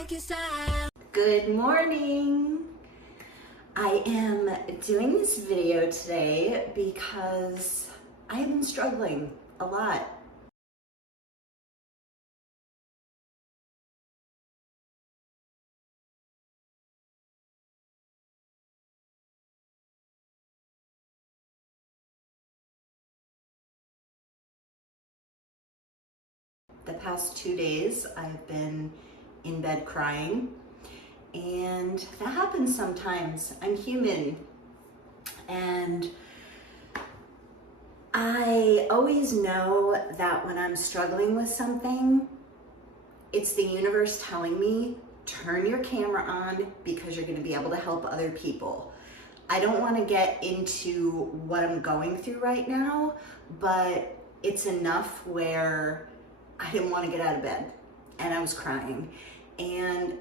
take your style. Good morning. I am doing this video today because I have been struggling a lot. The past 2 days I've been in bed crying, and that happens sometimes. I'm human, and I always know that when I'm struggling with something, it's the universe telling me, turn your camera on because you're going to be able to help other people. I don't want to get into what I'm going through right now, but it's enough where I didn't want to get out of bed and I was crying. And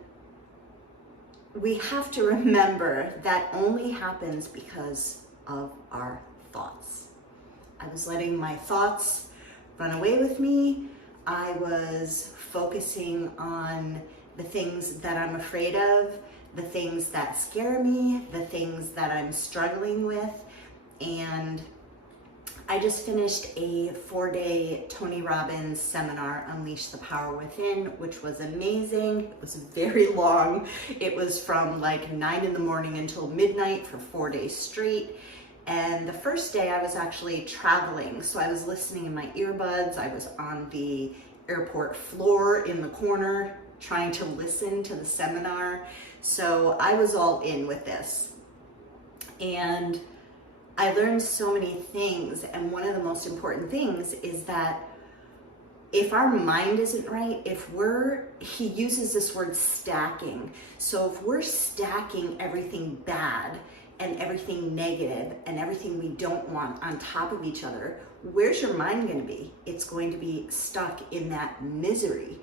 we have to remember that only happens because of our thoughts. I was letting my thoughts run away with me. I was focusing on the things that I'm afraid of, the things that scare me, the things that I'm struggling with. And I just finished a 4-day Tony Robbins seminar, Unleash the Power Within, which was amazing. It was very long. It was from like 9 in the morning until midnight for 4 days straight. And the first day I was actually traveling. So I was listening in my earbuds. I was on the airport floor in the corner trying to listen to the seminar. So I was all in with this. And I learned so many things, and one of the most important things is that if our mind isn't right, he uses this word stacking. So if we're stacking everything bad and everything negative and everything we don't want on top of each other, where's your mind going to be? It's going to be stuck in that misery.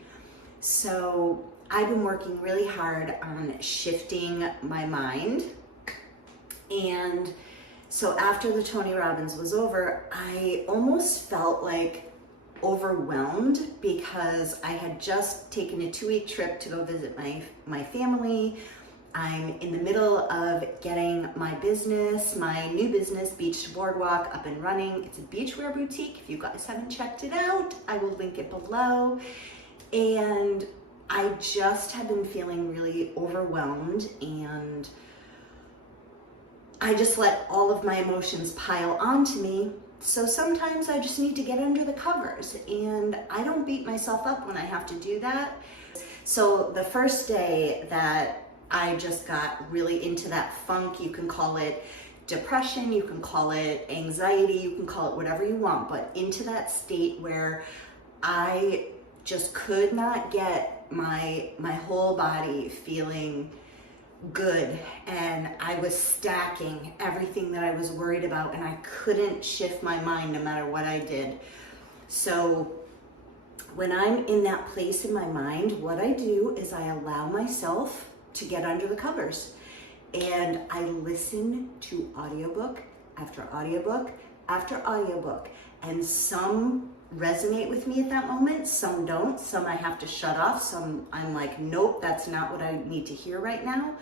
So I've been working really hard on shifting my mind. And so after the Tony Robbins was over, I almost felt like overwhelmed because I had just taken a 2-week trip to go visit my family. I'm in the middle of getting my new business, Beach to Boardwalk, up and running. It's a beachwear boutique. If you guys haven't checked it out, I will link it below. And I just have been feeling really overwhelmed, and I just let all of my emotions pile onto me. So sometimes I just need to get under the covers, and I don't beat myself up when I have to do that. So the first day that I just got really into that funk, you can call it depression, you can call it anxiety, you can call it whatever you want, but into that state where I just could not get my whole body feeling good, and I was stacking everything that I was worried about, and I couldn't shift my mind no matter what I did. So when I'm in that place in my mind, what I do is I allow myself to get under the covers, and I listen to audiobook after audiobook after audiobook, and some resonate with me at that moment, some don't, some I have to shut off, some I'm like, nope, that's not what I need to hear right now.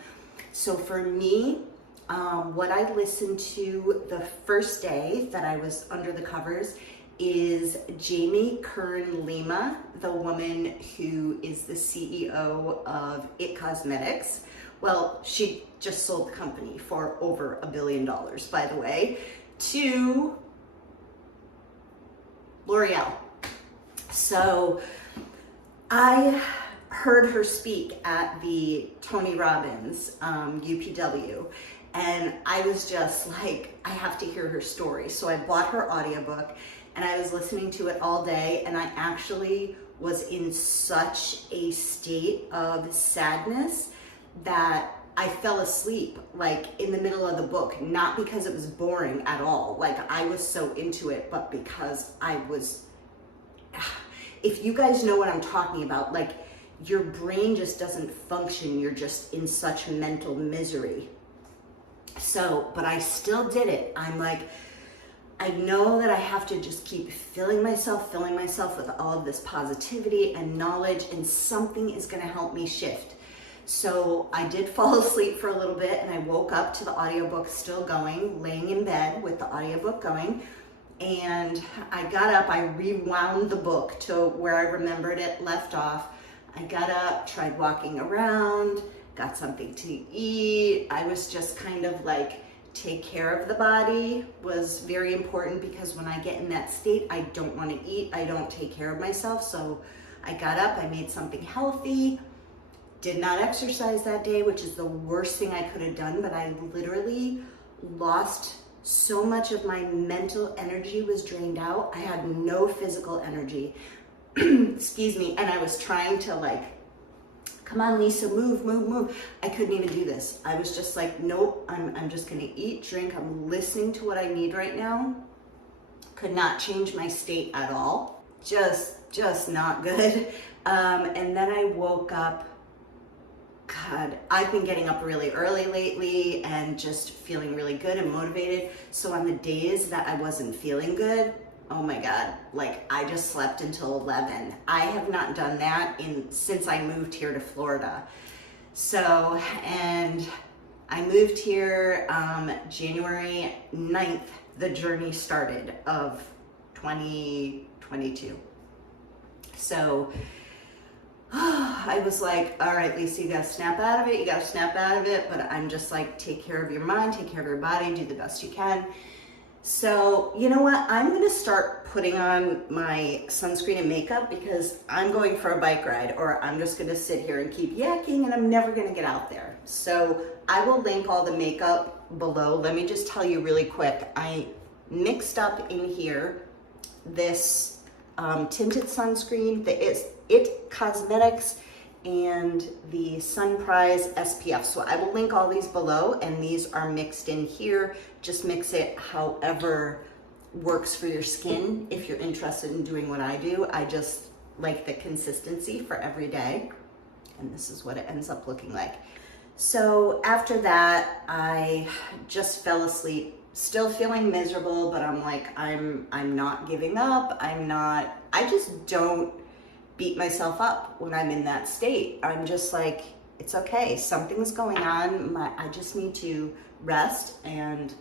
So for me, what I listened to the first day that I was under the covers is Jamie Kern Lima, the woman who is the CEO of IT Cosmetics. Well, she just sold the company for over $1 billion, by the way, to L'Oreal. So I heard her speak at the Tony Robbins UPW, and I was just like, I have to hear her story. So I bought her audiobook and I was listening to it all day, and I actually was in such a state of sadness that I fell asleep like in the middle of the book, not because it was boring at all. Like I was so into it, but because I was, if you guys know what I'm talking about, like your brain just doesn't function. You're just in such mental misery. So, but I still did it. I'm like, I know that I have to just keep filling myself with all of this positivity and knowledge, and something is going to help me shift. So I did fall asleep for a little bit, and I woke up to the audiobook still going, laying in bed with the audiobook going. And I got up, I rewound the book to where I remembered it left off. I got up, tried walking around, got something to eat. I was just kind of like, take care of the body was very important, because when I get in that state, I don't want to eat, I don't take care of myself. So I got up, I made something healthy, did not exercise that day, which is the worst thing I could have done, but I literally lost so much of my mental energy was drained out. I had no physical energy, excuse me, and I was trying to like, come on, Lisa, move, move, move. I couldn't even do this. I was just like, nope, I'm just gonna eat, drink. I'm listening to what I need right now. Could not change my state at all. Just not good. And then I woke up, God, I've been getting up really early lately and just feeling really good and motivated. So on the days that I wasn't feeling good, oh my God, like I just slept until 11. I have not done that since I moved here to Florida. So, and I moved here January 9th, the journey started of 2022. So I was like, all right, Lisa, you gotta snap out of it. You gotta snap out of it. But I'm just like, take care of your mind, take care of your body, do the best you can. So, you know what? I'm gonna start putting on my sunscreen and makeup, because I'm going for a bike ride, or I'm just gonna sit here and keep yakking, and I'm never gonna get out there. So I will link all the makeup below. Let me just tell you really quick. I mixed up in here this tinted sunscreen, the It Cosmetics, and the Sunprise SPF. So I will link all these below, and these are mixed in here. Just mix it however works for your skin. If you're interested in doing what I do, I just like the consistency for every day. And this is what it ends up looking like. So after that, I just fell asleep, still feeling miserable, but I'm like, I'm not giving up. I just don't beat myself up when I'm in that state. I'm just like, it's okay, something's going on. I just need to rest, and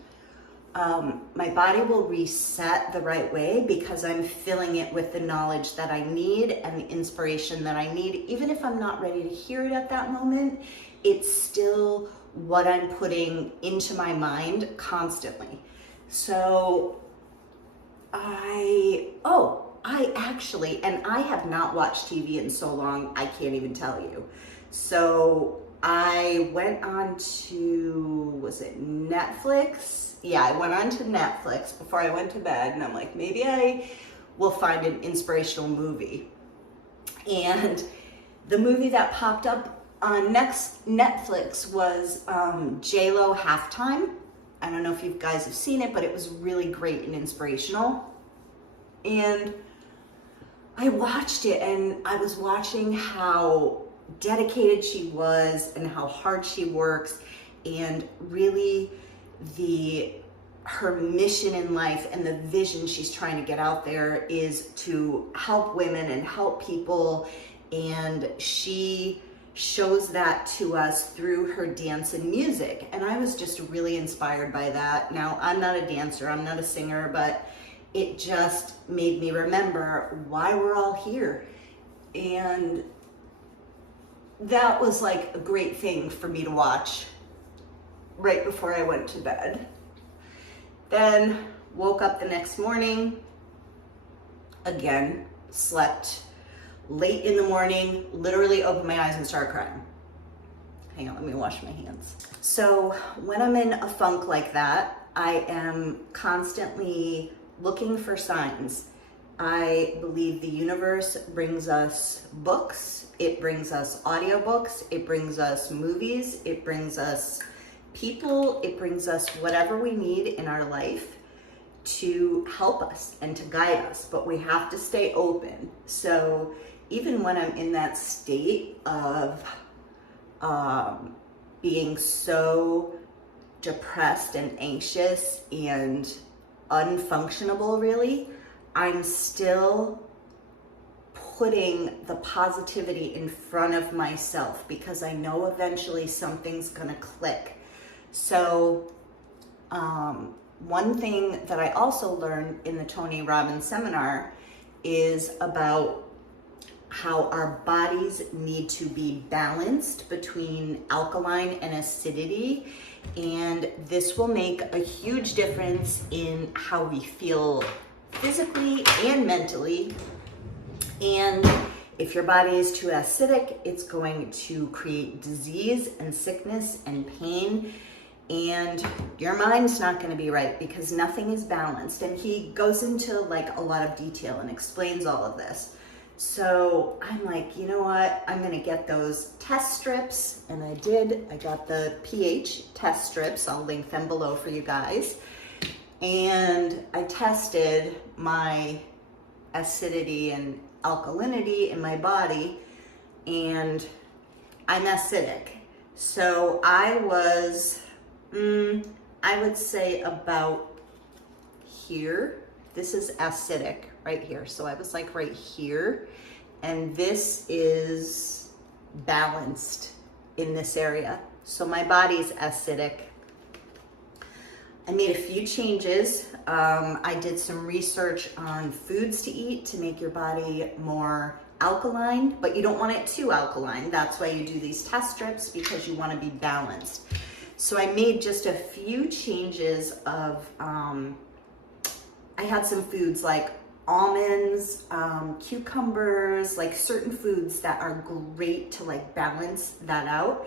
my body will reset the right way, because I'm filling it with the knowledge that I need and the inspiration that I need. Even if I'm not ready to hear it at that moment, it's still what I'm putting into my mind constantly. So I actually, and I have not watched TV in so long, I can't even tell you. So I went on to, was it Netflix? Yeah, I went on to Netflix before I went to bed, and I'm like, maybe I will find an inspirational movie. And the movie that popped up on Netflix was J-Lo Halftime. I don't know if you guys have seen it, but it was really great and inspirational. And I watched it, and I was watching how dedicated she was and how hard she works, and really her mission in life and the vision she's trying to get out there is to help women and help people. And she shows that to us through her dance and music. And I was just really inspired by that. Now, I'm not a dancer, I'm not a singer, but it just made me remember why we're all here. And that was like a great thing for me to watch right before I went to bed. Then woke up the next morning, again, slept late in the morning, literally opened my eyes and started crying. Hang on, let me wash my hands. So when I'm in a funk like that, I am constantly looking for signs. I believe the universe brings us books, it brings us audiobooks, it brings us movies, it brings us people, it brings us whatever we need in our life to help us and to guide us, but we have to stay open. So even when I'm in that state of being so depressed and anxious and unfunctionable, really, I'm still putting the positivity in front of myself because I know eventually something's gonna click. So one thing that I also learned in the Tony Robbins seminar is about how our bodies need to be balanced between alkaline and acidity. And this will make a huge difference in how we feel physically and mentally. And if your body is too acidic, it's going to create disease and sickness and pain. And your mind's not going to be right because nothing is balanced. And he goes into like a lot of detail and explains all of this. So I'm like, you know what? I'm going to get those test strips. And I did. I got the pH test strips. I'll link them below for you guys. And I tested my acidity and alkalinity in my body, and I'm acidic. So I was, I would say about here. This is acidic right here. So I was like right here, and this is balanced in this area. So my body's acidic. I made a few changes. I did some research on foods to eat to make your body more alkaline, but you don't want it too alkaline. That's why you do these test strips, because you want to be balanced. So I made just a few changes of, I had some foods like almonds, cucumbers, like certain foods that are great to like balance that out.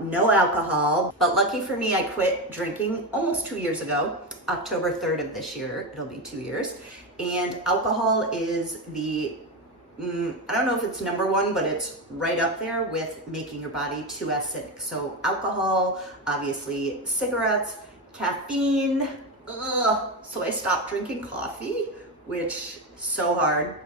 No alcohol, but lucky for me, I quit drinking almost 2 years ago, October 3rd of this year, it'll be 2 years. And alcohol is the, I don't know if it's number one, but it's right up there with making your body too acidic. So alcohol, obviously cigarettes, caffeine, so I stopped drinking coffee, which so hard.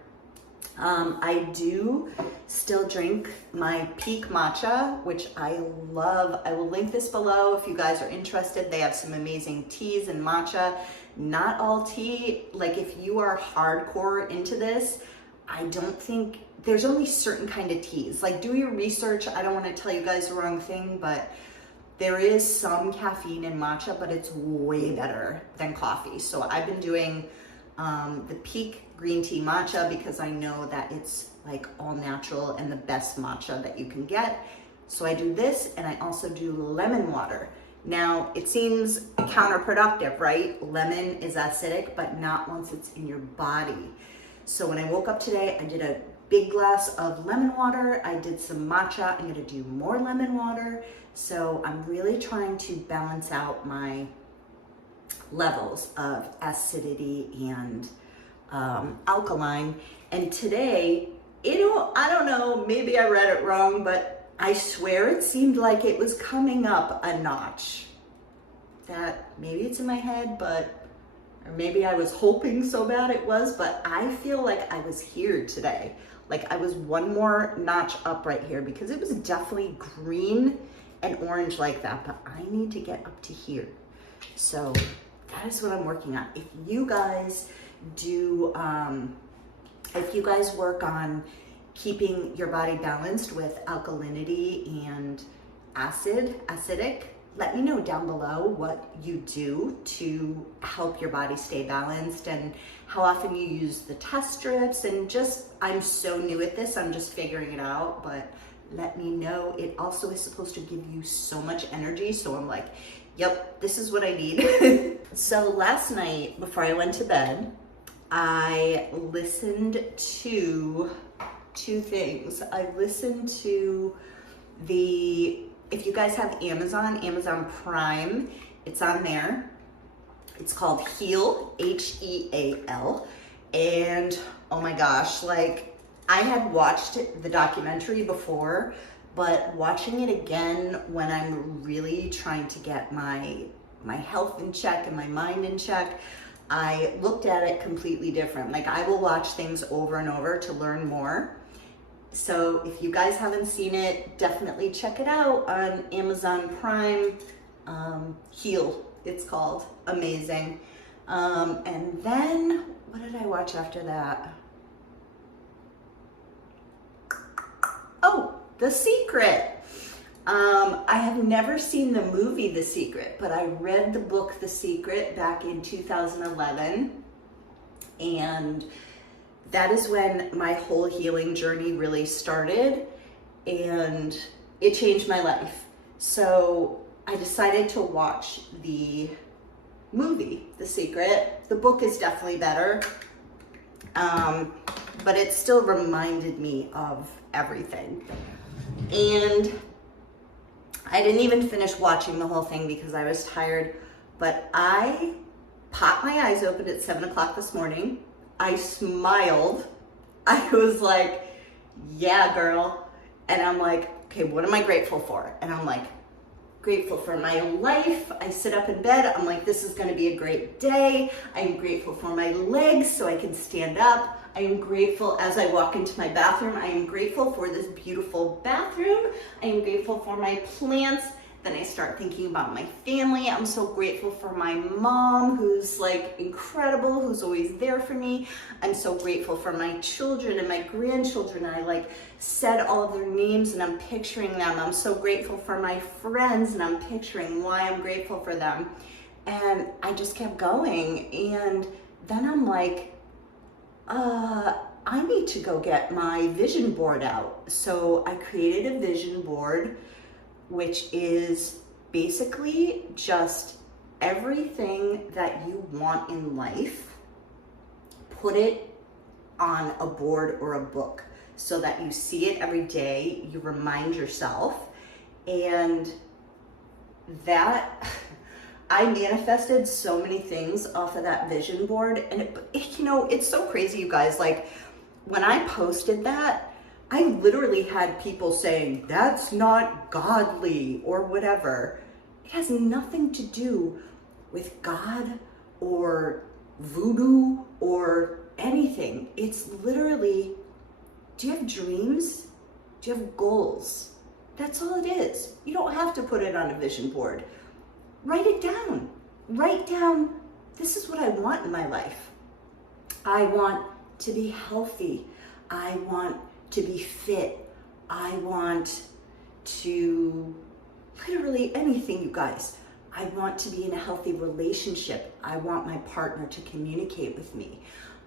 I do still drink my Peak matcha, which I love. I will link this below if you guys are interested. They have some amazing teas and matcha. Not all tea, like if you are hardcore into this, I don't think, there's only certain kind of teas. Like do your research. I don't want to tell you guys the wrong thing, but there is some caffeine in matcha, but it's way better than coffee. So I've been doing the Peak green tea matcha because I know that it's like all natural and the best matcha that you can get. So I do this, and I also do lemon water. Now it seems counterproductive, right? Lemon is acidic, but not once it's in your body. So when I woke up today, I did a big glass of lemon water. I did some matcha. I'm gonna do more lemon water. So I'm really trying to balance out my levels of acidity and alkaline. And today, I don't know, maybe I read it wrong, but I swear it seemed like it was coming up a notch. That maybe it's in my head, or maybe I was hoping so bad it was, but I feel like I was here today. Like I was one more notch up right here, because it was definitely green and orange like that, but I need to get up to here. So that is what I'm working on. If you guys do, if you guys work on keeping your body balanced with alkalinity and acidic, let me know down below what you do to help your body stay balanced and how often you use the test strips. And just, I'm so new at this, I'm just figuring it out, but let me know. It also is supposed to give you so much energy. So I'm like, yep, this is what I need. So last night before I went to bed, I listened to two things. I listened to if you guys have Amazon Prime, it's on there. It's called Heal, Heal. And oh my gosh, like I had watched the documentary before, but watching it again when I'm really trying to get my health in check and my mind in check, I looked at it completely different. Like I will watch things over and over to learn more. So if you guys haven't seen it, definitely check it out on Amazon Prime. Heal, it's called. Amazing. And then what did I watch after that? Oh, The Secret. I have never seen the movie The Secret, but I read the book The Secret back in 2011, and that is when my whole healing journey really started, and it changed my life. So I decided to watch the movie The Secret. The book is definitely better, but it still reminded me of everything. And I didn't even finish watching the whole thing because I was tired, but I popped my eyes open at 7 o'clock this morning. I smiled. I was like, yeah, girl. And I'm like, okay, what am I grateful for? And I'm like, grateful for my life. I sit up in bed. I'm like, this is going to be a great day. I'm grateful for my legs so I can stand up. I am grateful as I walk into my bathroom. I am grateful for this beautiful bathroom. I am grateful for my plants. Then I start thinking about my family. I'm so grateful for my mom, who's like incredible, who's always there for me. I'm so grateful for my children and my grandchildren. I like said all of their names and I'm picturing them. I'm so grateful for my friends and I'm picturing why I'm grateful for them. And I just kept going. And then I'm like, I need to go get my vision board out. So I created a vision board, which is basically just everything that you want in life. Put it on a board or a book so that you see it every day, you remind yourself, and that I manifested so many things off of that vision board. And it's so crazy, you guys. Like when I posted that, I literally had people saying, that's not godly or whatever. It has nothing to do with God or voodoo or anything. It's literally, do you have dreams? Do you have goals? That's all it is. You don't have to put it on a vision board. Write it down. Write down, this is what I want in my life. I want to be healthy. I want to be fit. I want to, literally anything, you guys. I want to be in a healthy relationship. I want my partner to communicate with me.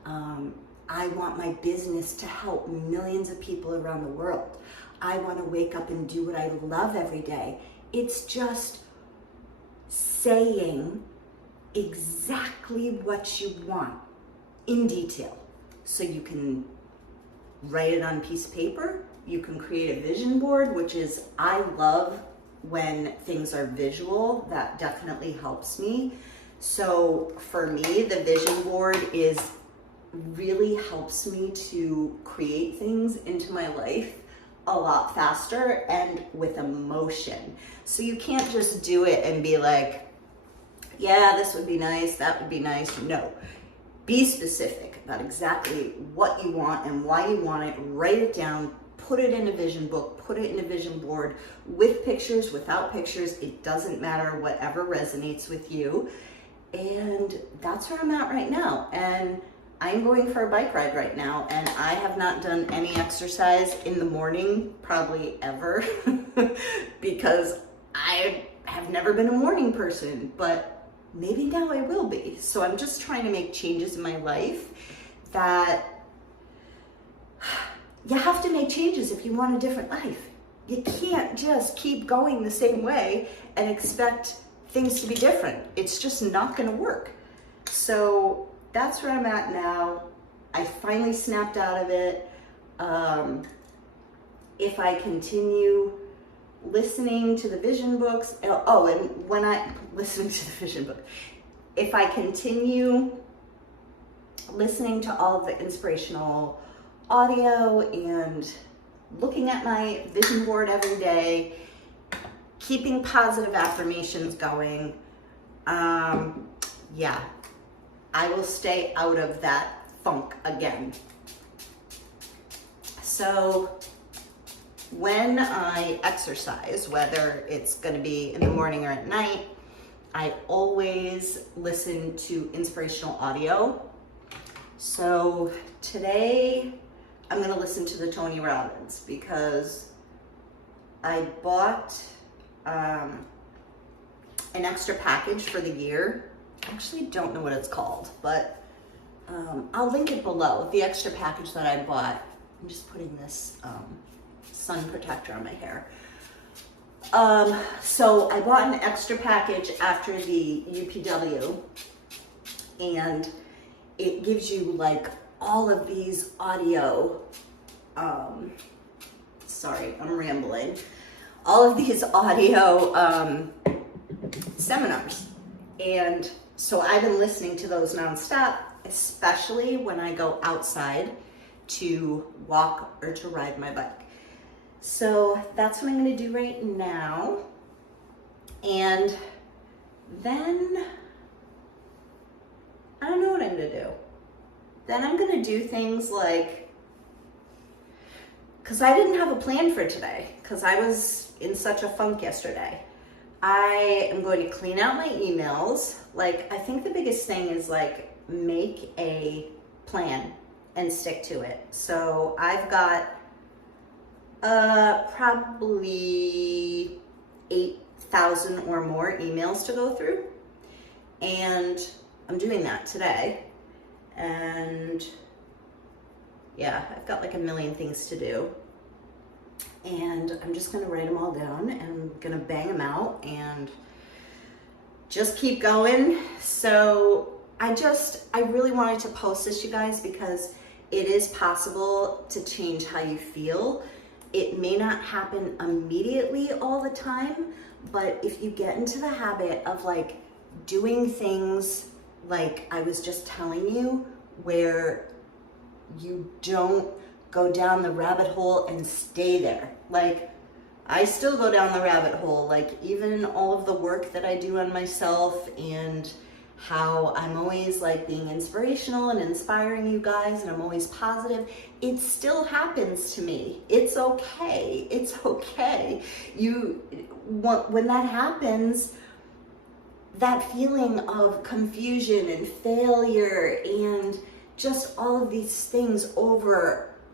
I want my business to help millions of people around the world. I want to wake up and do what I love every day. It's just saying exactly what you want in detail. So you can write it on a piece of paper. You can create a vision board, which is, I love when things are visual. That definitely helps me. So for me, the vision board really helps me to create things into my life a lot faster and with emotion. So you can't just do it and be like, yeah, this would be nice, that would be nice. No, be specific about exactly what you want and why you want it. Write it down, put it in a vision book, put it in a vision board with pictures, without pictures. It doesn't matter, whatever resonates with you. And that's where I'm at right now. And I'm going for a bike ride right now, and I have not done any exercise in the morning, probably ever, because I have never been a morning person, but maybe now I will be. So I'm just trying to make changes in my life that you have to make changes if you want a different life. You can't just keep going the same way and expect things to be different. It's just not going to work. So that's where I'm at now. I finally snapped out of it. If I continue listening to the vision books, and when I listening to the vision book, if I continue listening to all of the inspirational audio and looking at my vision board every day, keeping positive affirmations going, yeah, I will stay out of that funk again. So when I exercise, whether it's going to be in the morning or at night, I always listen to inspirational audio. So today I'm gonna listen to the Tony Robbins because I bought an extra package for the year. I actually don't know what it's called, but I'll link it below. The extra package that I bought. I'm just putting this sun protector on my hair. So I bought an extra package after the UPW, and it gives you like all of these audio, sorry, I'm rambling, all of these audio seminars. And so I've been listening to those nonstop, especially when I go outside to walk or to ride my bike. So that's what I'm gonna do right now. And then, I don't know what I'm gonna do. Then I'm gonna do things like, cause I didn't have a plan for today, cause I was in such a funk yesterday. I am going to clean out my emails. Like, I think the biggest thing is like, make a plan and stick to it. So I've got probably 8,000 or more emails to go through. And I'm doing that today. And yeah, I've got like a million things to do. And I'm just gonna write them all down and I'm gonna bang them out and just keep going. So I really wanted to post this, you guys, because it is possible to change how you feel. It may not happen immediately all the time, but if you get into the habit of like doing things like I was just telling you, where you don't go down the rabbit hole and stay there. Like, I still go down the rabbit hole, like even all of the work that I do on myself and how I'm always like being inspirational and inspiring you guys, and I'm always positive. It still happens to me. It's okay. It's okay. When that happens, that feeling of confusion and failure and just all of these things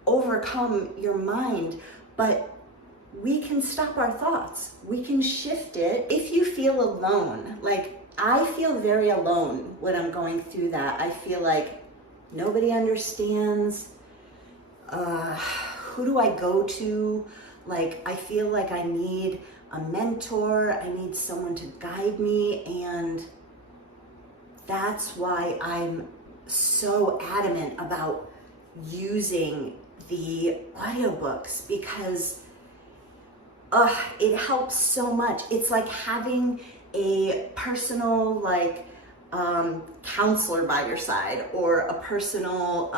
overcome your mind. But we can stop our thoughts. We can shift it. If you feel alone, like I feel very alone when I'm going through that. I feel like nobody understands. Who do I go to? Like, I feel like I need a mentor. I need someone to guide me. And that's why I'm so adamant about using the audiobooks, because it helps so much. It's like having a personal counselor by your side, or a personal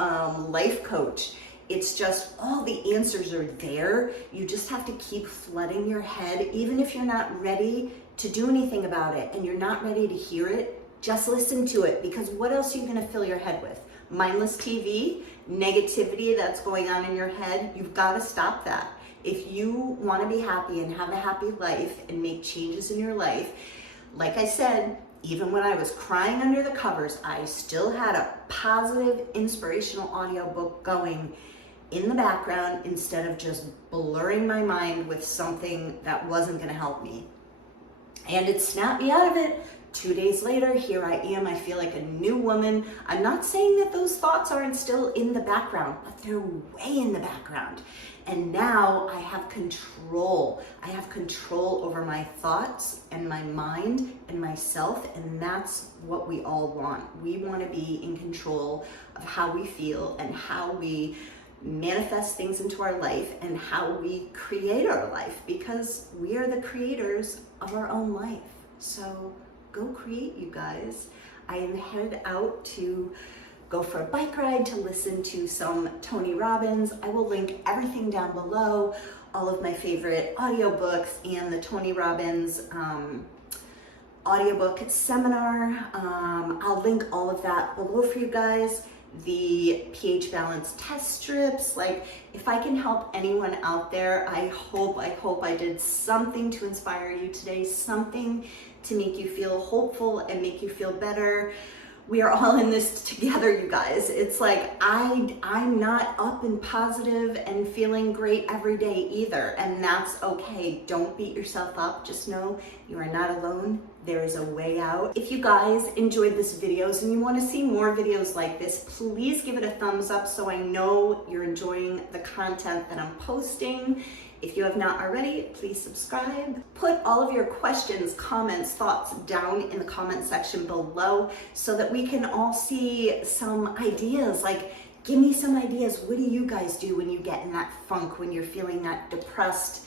life coach. It's just all the answers are there. You just have to keep flooding your head. Even if you're not ready to do anything about it and you're not ready to hear it, just listen to it, because what else are you gonna fill your head with? Mindless TV, negativity that's going on in your head. You've got to stop that. If you want to be happy and have a happy life and make changes in your life, like I said, even when I was crying under the covers, I still had a positive, inspirational audiobook going in the background instead of just blurring my mind with something that wasn't going to help me. And it snapped me out of it. 2 days later, here I am. I feel like a new woman. I'm not saying that those thoughts aren't still in the background, but they're way in the background. And now I have control. I have control over my thoughts and my mind and myself, and that's what we all want. We want to be in control of how we feel and how we manifest things into our life and how we create our life, because we are the creators of our own life. So go create, you guys. I am headed out to go for a bike ride to listen to some Tony Robbins. I will link everything down below, all of my favorite audiobooks and the Tony Robbins audiobook seminar. I'll link all of that below for you guys. The pH balance test strips. Like, if I can help anyone out there, I hope I did something to inspire you today, something to make you feel hopeful and make you feel better. We are all in this together, you guys. It's like I'm not up and positive and feeling great every day either, and that's okay. Don't beat yourself up. Just know you are not alone. There is a way out. If you guys enjoyed this videos and you want to see more videos like this, please give it a thumbs up so I know you're enjoying the content that I'm posting. If you have not already, please subscribe. Put all of your questions, comments, thoughts down in the comment section below so that we can all see some ideas. Like, give me some ideas. What do you guys do when you get in that funk, when you're feeling that depressed,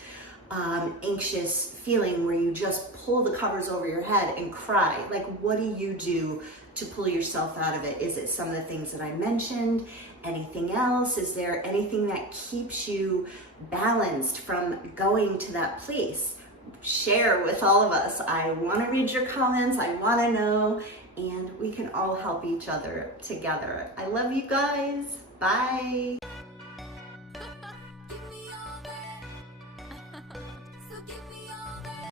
anxious feeling where you just pull the covers over your head and cry? Like, what do you do to pull yourself out of it? Is it some of the things that I mentioned? Anything else? Is there anything that keeps you balanced from going to that place? Share with all of us. I want to read your comments. I want to know, and we can all help each other together. I love you guys. Bye.